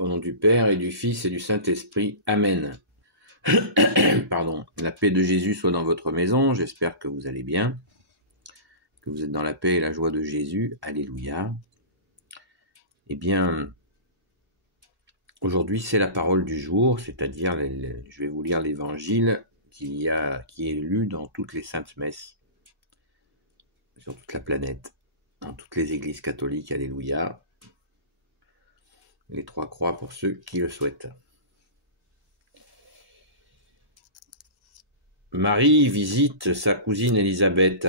Au nom du Père et du Fils et du Saint-Esprit. Amen. Pardon. La paix de Jésus soit dans votre maison. J'espère que vous allez bien, que vous êtes dans la paix et la joie de Jésus. Alléluia. Eh bien, aujourd'hui, c'est la parole du jour, c'est-à-dire, je vais vous lire l'évangile qui est lu dans toutes les saintes messes, sur toute la planète, dans toutes les églises catholiques. Alléluia. Les 3 croix pour ceux qui le souhaitent. Marie visite sa cousine Élisabeth.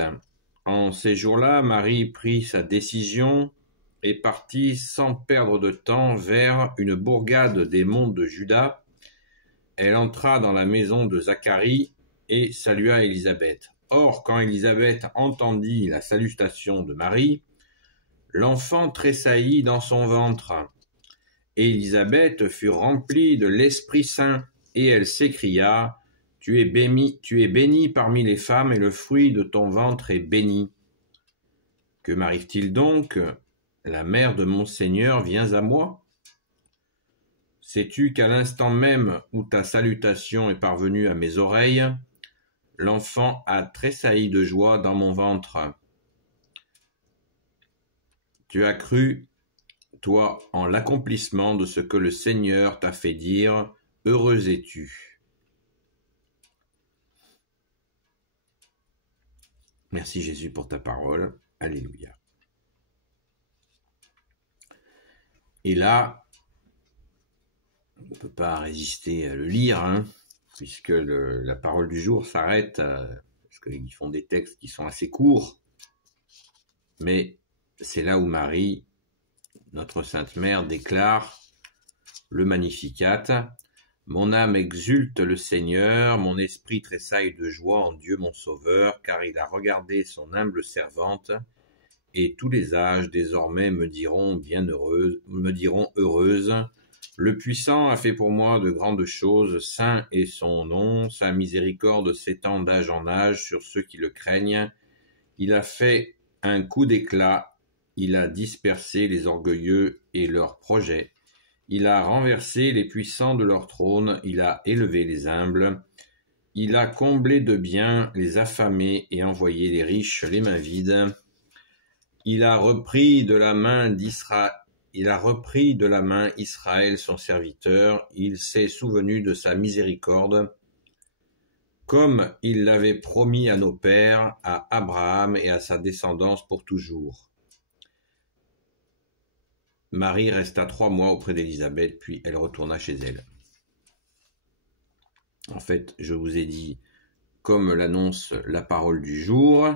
En ces jours-là, Marie prit sa décision et partit sans perdre de temps vers une bourgade des monts de Juda. Elle entra dans la maison de Zacharie et salua Élisabeth. Or, quand Élisabeth entendit la salutation de Marie, l'enfant tressaillit dans son ventre. Élisabeth fut remplie de l'Esprit Saint, et elle s'écria : « Tu es bénie parmi les femmes, et le fruit de ton ventre est béni. Que m'arrive-t-il donc ? La mère de mon Seigneur vient à moi ? Sais-tu qu'à l'instant même où ta salutation est parvenue à mes oreilles, l'enfant a tressailli de joie dans mon ventre. Tu as cru, toi, en l'accomplissement de ce que le Seigneur t'a fait dire, heureux es-tu. » Merci Jésus pour ta parole. Alléluia. Et là, on ne peut pas résister à le lire, puisque la parole du jour s'arrête, parce qu'ils font des textes qui sont assez courts, mais c'est là où Marie, notre Sainte Mère, déclare le Magnificat. « Mon âme exulte le Seigneur, mon esprit tressaille de joie en Dieu mon Sauveur, car il a regardé son humble servante, et tous les âges désormais me diront heureuse. Le Puissant a fait pour moi de grandes choses, saint est son nom, sa miséricorde s'étend d'âge en âge sur ceux qui le craignent. Il a fait un coup d'éclat, il a dispersé les orgueilleux et leurs projets. Il a renversé les puissants de leur trône, il a élevé les humbles. Il a comblé de biens les affamés et envoyé les riches les mains vides. Il a repris de la main Israël son serviteur, il s'est souvenu de sa miséricorde, comme il l'avait promis à nos pères, à Abraham et à sa descendance pour toujours. » Marie resta 3 mois auprès d'Élisabeth, puis elle retourna chez elle. En fait, je vous ai dit, comme l'annonce la parole du jour,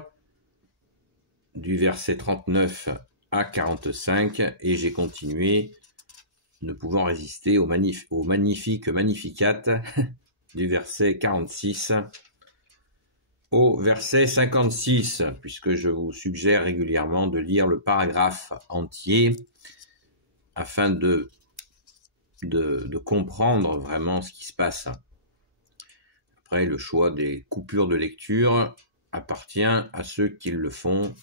du verset 39 à 45, et j'ai continué, ne pouvant résister au magnifique Magnificat, du verset 46 au verset 56, puisque je vous suggère régulièrement de lire le paragraphe entier, afin de comprendre vraiment ce qui se passe. Après, le choix des coupures de lecture appartient à ceux qui le font.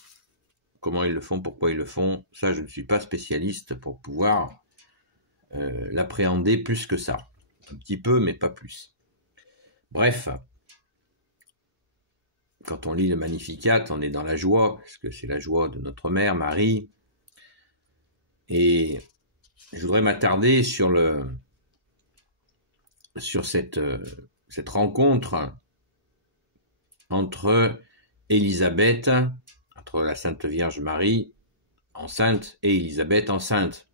Comment ils le font, pourquoi ils le font, ça je ne suis pas spécialiste pour pouvoir l'appréhender plus que ça. Un petit peu, mais pas plus. Bref, quand on lit le Magnificat, on est dans la joie, parce que c'est la joie de notre mère, Marie. Et je voudrais m'attarder sur cette rencontre entre Élisabeth, entre la Sainte Vierge Marie enceinte et Élisabeth enceinte.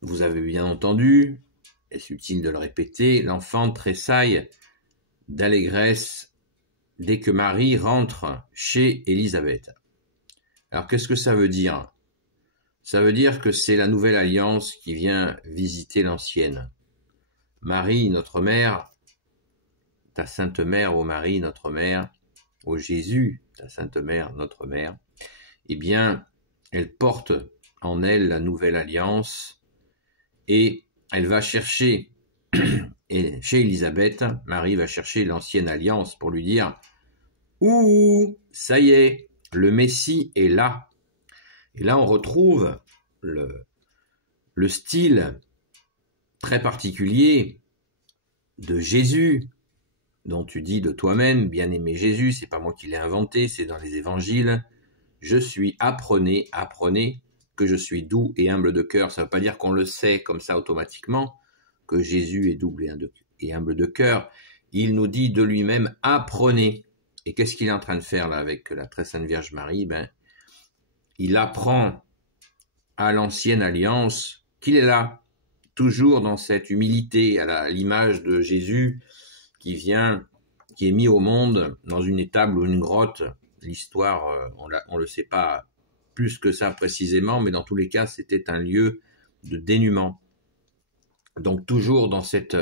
Vous avez bien entendu, est-ce utile de le répéter, l'enfant tressaille d'allégresse dès que Marie rentre chez Élisabeth. Alors qu'est-ce que ça veut dire ? Ça veut dire que c'est la nouvelle alliance qui vient visiter l'ancienne. Marie, notre mère, ta Sainte Mère, ô Marie, notre mère, ô Jésus, ta Sainte Mère, notre mère, eh bien, elle porte en elle la nouvelle alliance et elle va chercher, et chez Élisabeth, Marie va chercher l'ancienne alliance pour lui dire « Ouh, ça y est, le Messie est là ». Et là, on retrouve le style très particulier de Jésus, dont tu dis de toi-même, bien-aimé Jésus, c'est pas moi qui l'ai inventé, c'est dans les évangiles, je suis, apprenez que je suis doux et humble de cœur. Ça ne veut pas dire qu'on le sait comme ça automatiquement, que Jésus est doux et humble de cœur. Il nous dit de lui-même, apprenez. Et qu'est-ce qu'il est en train de faire là avec la très sainte Vierge Marie? Il apprend à l'ancienne alliance qu'il est là, toujours dans cette humilité, à l'image de Jésus qui est mis au monde dans une étable ou une grotte. L'histoire, on le sait pas plus que ça précisément, mais dans tous les cas, c'était un lieu de dénuement. Donc toujours dans cette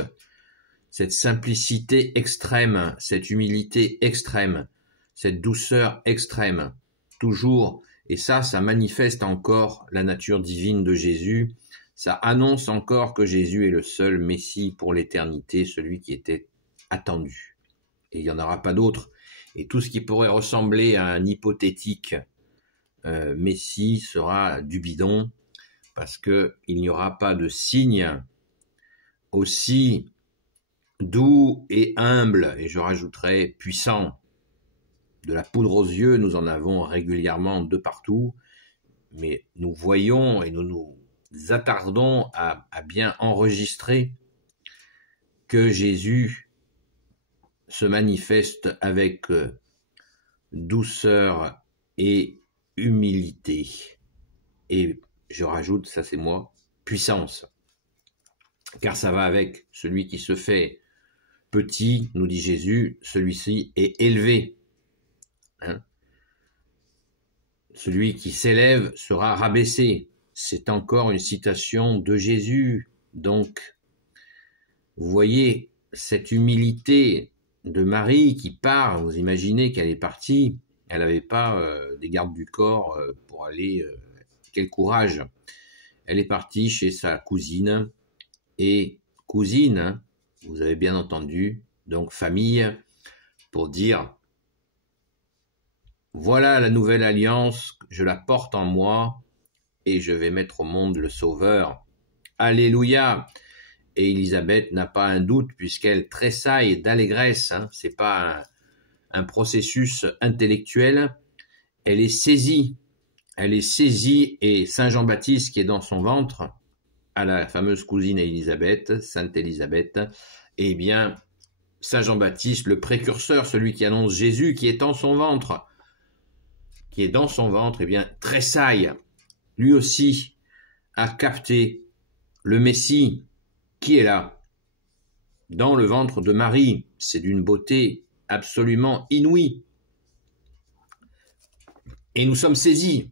simplicité extrême, cette humilité extrême, cette douceur extrême, toujours. Et ça manifeste encore la nature divine de Jésus. Ça annonce encore que Jésus est le seul Messie pour l'éternité, celui qui était attendu. Et il n'y en aura pas d'autre. Et tout ce qui pourrait ressembler à un hypothétique Messie sera du bidon, parce qu'il n'y aura pas de signe aussi doux et humble, et je rajouterai puissant. De la poudre aux yeux, nous en avons régulièrement de partout, mais nous voyons et nous nous attardons à bien enregistrer que Jésus se manifeste avec douceur et humilité. Et je rajoute, ça c'est moi, puissance. Car ça va avec celui qui se fait petit, nous dit Jésus, celui-ci est élevé. Celui qui s'élève sera rabaissé. C'est encore une citation de Jésus. Donc, vous voyez cette humilité de Marie qui part. Vous imaginez qu'elle est partie. Elle n'avait pas des gardes du corps pour aller. Quel courage! Elle est partie chez sa cousine. Et cousine, vous avez bien entendu, donc famille, pour dire: voilà la nouvelle alliance, je la porte en moi et je vais mettre au monde le Sauveur. Alléluia! Et Élisabeth n'a pas un doute puisqu'elle tressaille d'allégresse. C'est pas un processus intellectuel. Elle est saisie. Et Saint Jean-Baptiste qui est dans son ventre, à la fameuse cousine Élisabeth, Sainte Élisabeth, eh bien, Saint Jean-Baptiste, le précurseur, celui qui annonce Jésus, qui est dans son ventre, eh bien, tressaille. Lui aussi a capté le Messie qui est là, dans le ventre de Marie. C'est d'une beauté absolument inouïe. Et nous sommes saisis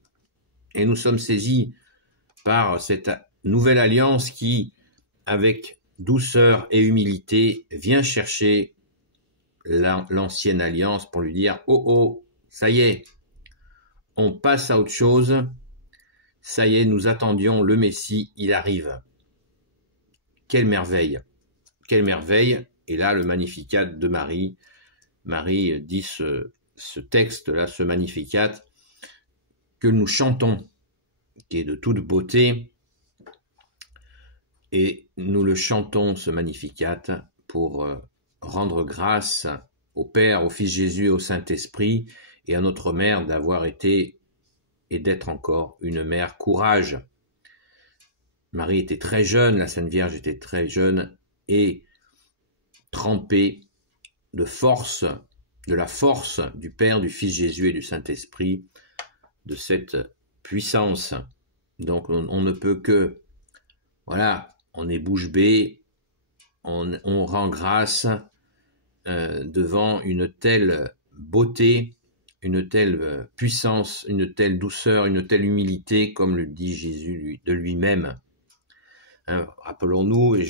par cette nouvelle alliance qui, avec douceur et humilité, vient chercher l'ancienne alliance pour lui dire: oh oh, ça y est, on passe à autre chose, ça y est, nous attendions le Messie, il arrive. Quelle merveille! Quelle merveille! Et là, le Magnificat de Marie. Marie dit ce texte-là, ce Magnificat, que nous chantons, qui est de toute beauté, et nous le chantons, ce Magnificat, pour rendre grâce au Père, au Fils Jésus et au Saint-Esprit, et à notre Mère d'avoir été et d'être encore une mère courage. Marie était très jeune, la Sainte Vierge était très jeune, et trempée de force, de la force du Père, du Fils Jésus et du Saint-Esprit, de cette puissance. Donc on ne peut que, voilà, on est bouche bée, on rend grâce devant une telle beauté, une telle puissance, une telle douceur, une telle humilité, comme le dit Jésus de lui-même. Rappelons-nous, et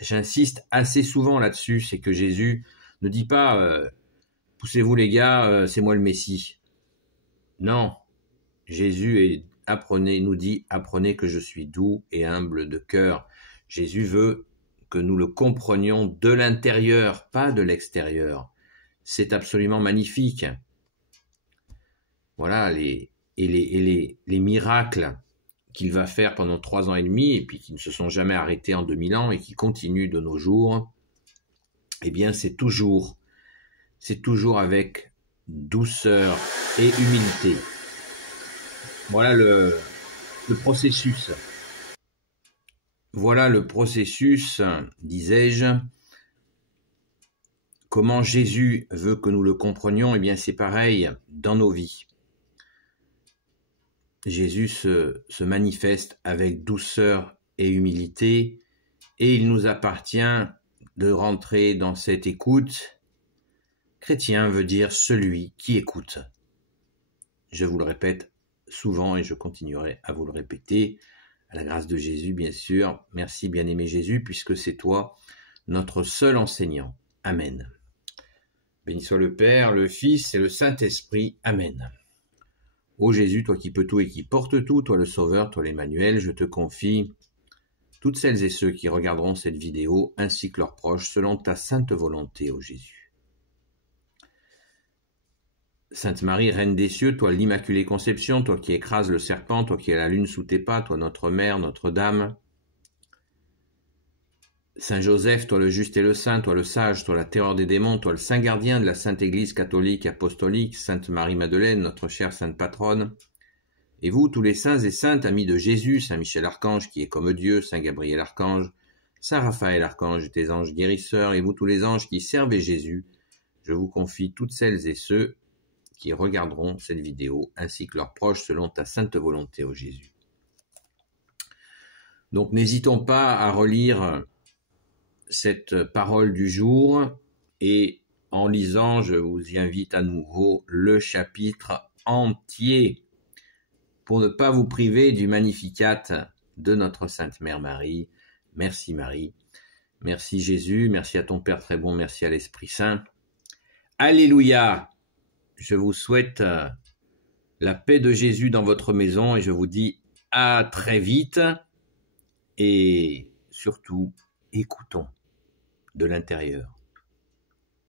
j'insiste assez souvent là-dessus, c'est que Jésus ne dit pas poussez-vous les gars, c'est moi le Messie. Non, Jésus nous dit apprenez que je suis doux et humble de cœur. Jésus veut que nous le comprenions de l'intérieur, pas de l'extérieur. C'est absolument magnifique. Voilà les miracles qu'il va faire pendant 3 ans et demi, et puis qui ne se sont jamais arrêtés en 2000 ans, et qui continuent de nos jours, eh bien c'est toujours avec douceur et humilité. Voilà le processus. Voilà le processus, disais-je. Comment Jésus veut que nous le comprenions, eh bien c'est pareil dans nos vies. Jésus se manifeste avec douceur et humilité, et il nous appartient de rentrer dans cette écoute. Chrétien veut dire celui qui écoute. Je vous le répète souvent et je continuerai à vous le répéter. À la grâce de Jésus, bien sûr. Merci, bien-aimé Jésus, puisque c'est toi, notre seul enseignant. Amen. Béni soit le Père, le Fils et le Saint-Esprit. Amen. Ô Jésus, toi qui peux tout et qui portes tout, toi le Sauveur, toi l'Emmanuel, je te confie toutes celles et ceux qui regarderont cette vidéo, ainsi que leurs proches, selon ta sainte volonté, ô Jésus. Sainte Marie, Reine des cieux, toi l'Immaculée Conception, toi qui écrases le serpent, toi qui as la lune sous tes pas, toi notre Mère, Notre-Dame. Saint Joseph, toi le juste et le saint, toi le sage, toi la terreur des démons, toi le saint gardien de la Sainte Église catholique apostolique, Sainte Marie-Madeleine, notre chère Sainte Patronne. Et vous, tous les saints et saintes, amis de Jésus, Saint Michel Archange qui est comme Dieu, Saint Gabriel Archange, Saint Raphaël Archange et tes anges guérisseurs, et vous tous les anges qui servez Jésus, je vous confie toutes celles et ceux qui regarderont cette vidéo, ainsi que leurs proches, selon ta sainte volonté, ô Jésus. Donc n'hésitons pas à relire cette parole du jour, et en lisant, je vous y invite à nouveau le chapitre entier, pour ne pas vous priver du Magnificat de notre Sainte Mère Marie. Merci Marie, merci Jésus, merci à ton Père très bon, merci à l'Esprit Saint. Alléluia! Je vous souhaite la paix de Jésus dans votre maison et je vous dis à très vite. Et surtout, écoutons de l'intérieur.